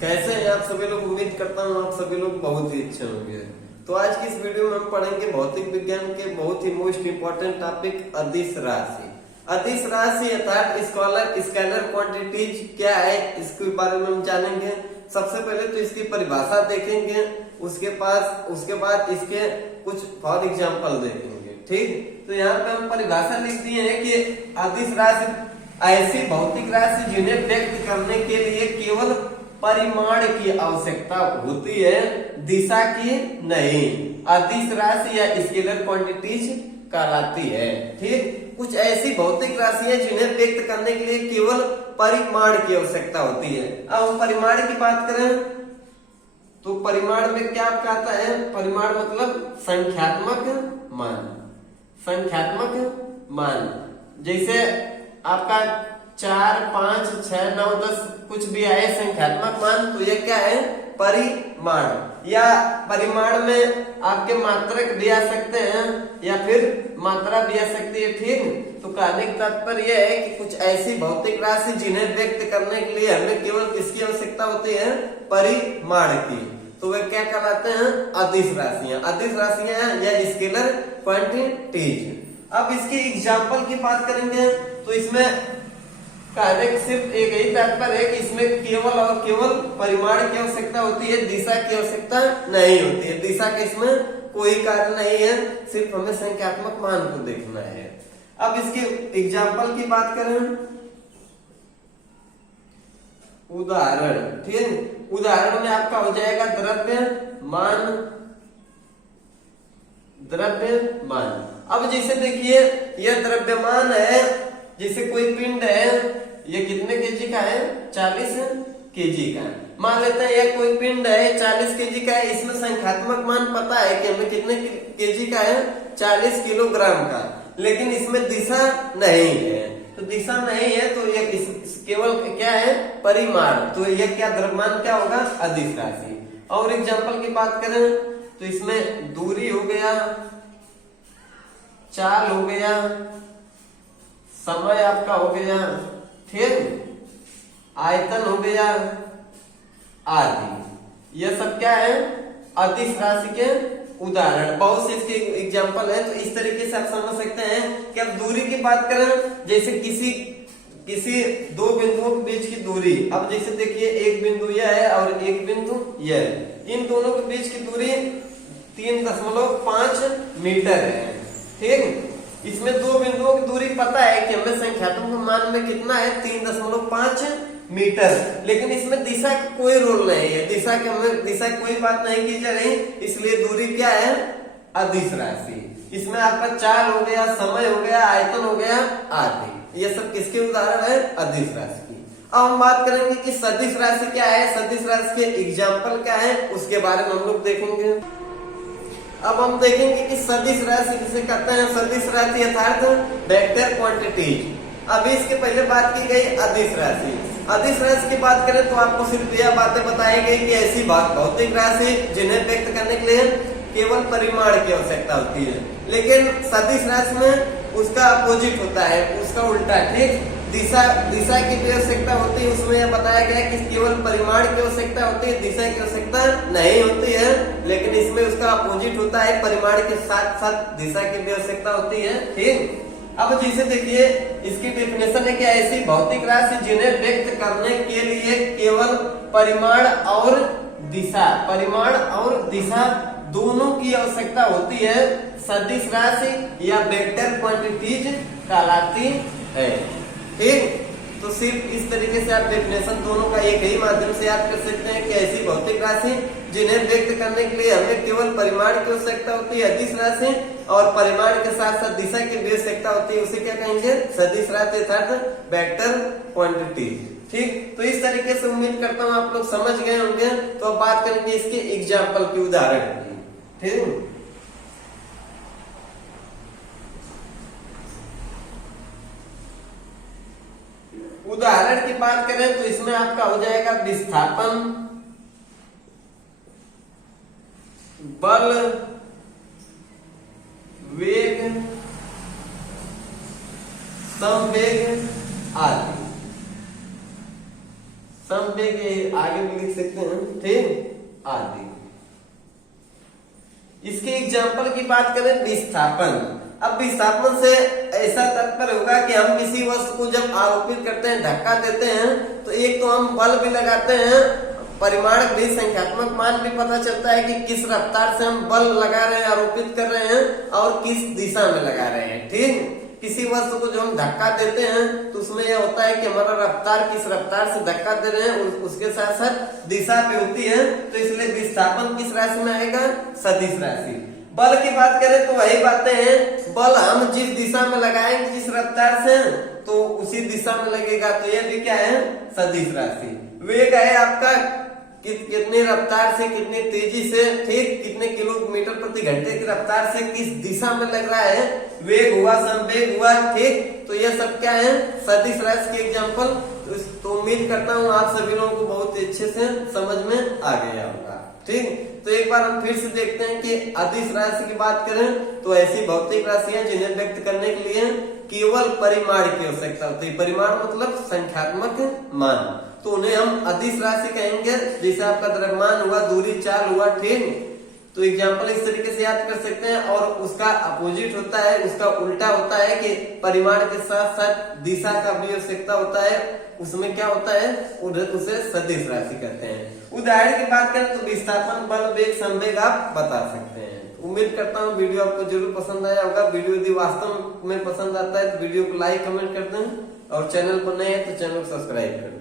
कैसे हैं आप सभी लोग। उम्मीद करता हूँ आप सभी लोग बहुत ही अच्छे होंगे। तो आज की इस वीडियो में हम पढ़ेंगे भौतिक विज्ञान के बहुत ही मोस्ट इंपोर्टेंट टॉपिक अदिश राशि। अदिश राशि अर्थात स्केलर क्वांटिटीज क्या है, इसके बारे में हम जानेंगे। सबसे पहले तो इसकी परिभाषा देखेंगे, उसके बाद इसके कुछ फॉर एग्जाम्पल देखेंगे। ठीक, तो यहाँ पे हम परिभाषा लिख दिए हैं कि अदिश राशि ऐसी भौतिक राशि जिन्हें व्यक्त करने के लिए केवल परिमाण की आवश्यकता होती है, दिशा की नहीं। अदिश राशि या स्केलर क्वांटिटीज कहलाती है। ठीक, कुछ ऐसी भौतिक राशियां जिन्हें व्यक्त करने के लिए केवल परिमाण की आवश्यकता होती है। अब हम परिमाण की बात करें तो परिमाण में क्या कहता है, परिमाण मतलब संख्यात्मक मान। संख्यात्मक मान जैसे आपका 4, 5, 6, 9, 10 कुछ भी आए संख्यात्मक मान, तो ये क्या है, परिमाण। या परिमाण में आपके मात्रक भी आ सकते हैं या फिर मात्रा भी आ सकती है। ठीक, तो कहने का तात्पर्य यह है कि कुछ ऐसी भौतिक राशि जिन्हें व्यक्त करने के लिए हमें केवल किसकी आवश्यकता होती है, परिमाण की। तो वे क्या कहलाते हैं, अदिश राशियां। अदिश राशियां या स्केलर क्वांटिटीज। अब इसके एग्जाम्पल की बात करेंगे तो इसमें कहने सिर्फ एक ही तात्पर्य है कि इसमें केवल और केवल परिमाण की आवश्यकता होती है, दिशा की आवश्यकता नहीं होती है। दिशा का इसमें कोई कार्य नहीं है, सिर्फ हमें संख्यात्मक मान को देखना है। अब इसके एग्जाम्पल की बात करें, उदाहरण। ठीक, उदाहरण में आपका हो जाएगा द्रव्यमान। अब जैसे देखिए यह द्रव्यमान है, जैसे कोई पिंड है, ये कितने केजी का है, 40 केजी का। मान लेते हैं यह कोई पिंड है 40 केजी का है, इसमें संख्यात्मक मान पता है कि हमें कितने केजी का है, 40 किलोग्राम का, लेकिन इसमें दिशा नहीं है। तो दिशा नहीं है तो ये केवल क्या है, परिमाण। तो यह क्या द्रव्यमान क्या होगा, अदिश राशि। और एग्जाम्पल की बात करें तो इसमें दूरी हो गया, चाल हो गया, समय आपका हो गया, ठीक, आयतन हो गया आदि। यह सब क्या है, अदिश राशि के उदाहरण। बहुत से इसके एग्जाम्पल है। तो इस तरीके से आप समझ सकते हैं कि अब दूरी की बात करें, जैसे किसी दो बिंदुओं के बीच की दूरी। अब जैसे देखिए एक बिंदु यह है और एक बिंदु यह है, इन दोनों के बीच की दूरी 3.5 मीटर है। ठीक, इसमें दो बिंदुओं की दूरी पता है कि हमें संख्यात्मक मान में कितना है, 3.5 मीटर, लेकिन इसमें दिशा का कोई रोल नहीं है। दिशा की कोई बात नहीं की जा रही, इसलिए दूरी क्या है, अदिश राशि। इसमें आपका चाल हो गया, समय हो गया, आयतन हो गया आदि। ये सब किसके उदाहरण है, अदिश राशि की। अब हम बात करेंगे कि सदिश राशि क्या है, सदिश राशि के एग्जाम्पल क्या है, उसके बारे में हम लोग देखेंगे। अब हम देखेंगे कि सदिश राशि किसे कहते हैं। सदिश राशि अर्थात वेक्टर क्वांटिटीज। अभी इसके पहले बात की गई अदिश राशि। अदिश राशि की बात करें तो आपको सिर्फ यह बातें बताई गई कि ऐसी भौतिक राशि जिन्हें व्यक्त करने के लिए केवल परिमाण की आवश्यकता होती है, लेकिन सदिश राशि में उसका अपोजिट होता है, उसका उल्टा। ठीक, दिशा की भी आवश्यकता होती है, उसमें यह बताया गया कि केवल परिमाण की आवश्यकता होती है, दिशा की आवश्यकता नहीं होती है, लेकिन इसमें उसका अपोजिट होता है, परिमाण के साथ साथ दिशा की भी आवश्यकता होती है। ठीक, अब जैसे देखिए इसकी डेफिनेशन है कि ऐसी भौतिक राशि जिन्हें व्यक्त करने के लिए केवल परिमाण और दिशा दोनों की आवश्यकता होती है, सदिश राशि या वेक्टर क्वांटिटीज कहलाती है। ठीक, तो सिर्फ इस तरीके से आप डेफिनेशन दोनों का एक ही माध्यम से याद कर सकते हैं कि ऐसी भौतिक राशि जिन्हें व्यक्त करने के लिए हमें केवल परिमाण की आवश्यकता होती है, अदिश राशि, और परिमाण के साथ साथ दिशा की भी आवश्यकता होती है, उसे क्या कहेंगे, सदिश राशि अर्थात वेक्टर क्वांटिटी। ठीक, तो इस तरीके से उम्मीद करता हूँ आप लोग समझ गए होंगे। तो अब बात करेंगे इसके एग्जाम्पल की, उदाहरण की। ठीक, उदाहरण की बात करें तो इसमें आपका हो जाएगा विस्थापन, बल, वेग, संवेग आदि। संवेग आगे भी लिख सकते हैं, ठीक, आदि। इसके एग्जाम्पल की बात करें, विस्थापन। अब विस्थापन से ऐसा तात्पर्य होगा कि हम किसी वस्तु को जब आरोपित करते हैं, धक्का देते हैं, तो एक तो हम बल भी लगाते हैं, परिमाण भी, संख्यात्मक मान भी पता चलता है कि किस रफ्तार से हम बल लगा रहे हैं, आरोपित कर रहे हैं और किस दिशा में लगा रहे हैं, ठीक। किसी वस्तु को जो हम धक्का देते हैं तो उसमें यह होता है कि हमारा रफ्तार किस रफ्तार से धक्का दे रहे हैं, उसके साथ साथ दिशा भी होती है, तो इसलिए विस्थापन किस राशि में आएगा, सदिश राशि। बल की बात करें तो वही बातें हैं, बल हम जिस दिशा में लगाएंगे जिस रफ्तार से, तो उसी दिशा में लगेगा, तो यह भी क्या है, सदिश राशि। वेग है आपका कितनी रफ्तार से, कितनी तेजी से, ठीक, कितने किलोमीटर प्रति घंटे की रफ्तार से किस दिशा में लग रहा है, वेग हुआ, संवेग हुआ, ठीक। तो ये सब क्या है, सदिश राशि के एग्जाम्पल। तो उम्मीद करता हूँ आप सभी लोगों को बहुत अच्छे से समझ में आ गया होगा, ठीक। तो एक बार हम फिर से देखते हैं कि अदिश राशि की बात करें तो ऐसी भौतिक राशियां जिन्हें व्यक्त करने के लिए केवल परिमाण की आवश्यकता होती है। परिमाण मतलब संख्यात्मक मान, तो उन्हें हम अदिश राशि कहेंगे। जैसे आपका द्रव्यमान हुआ, दूरी चाल हुआ, ठीक। तो एग्जाम्पल इस तरीके से याद कर सकते हैं। और उसका अपोजिट होता है, उसका उल्टा होता है कि परिमाण के साथ साथ दिशा का भी आवश्यकता होता है, उसमें क्या होता है, उसे सदिश राशि कहते हैं। उदाहरण की बात करें तो विस्थापन, बल, वेग, संवेग आप बता सकते हैं। उम्मीद करता हूँ वीडियो आपको जरूर पसंद आया होगा। वीडियो यदि वास्तव में पसंद आता है तो वीडियो को लाइक, कमेंट कर दें और चैनल पर नए हैं तो चैनल को सब्सक्राइब कर दें।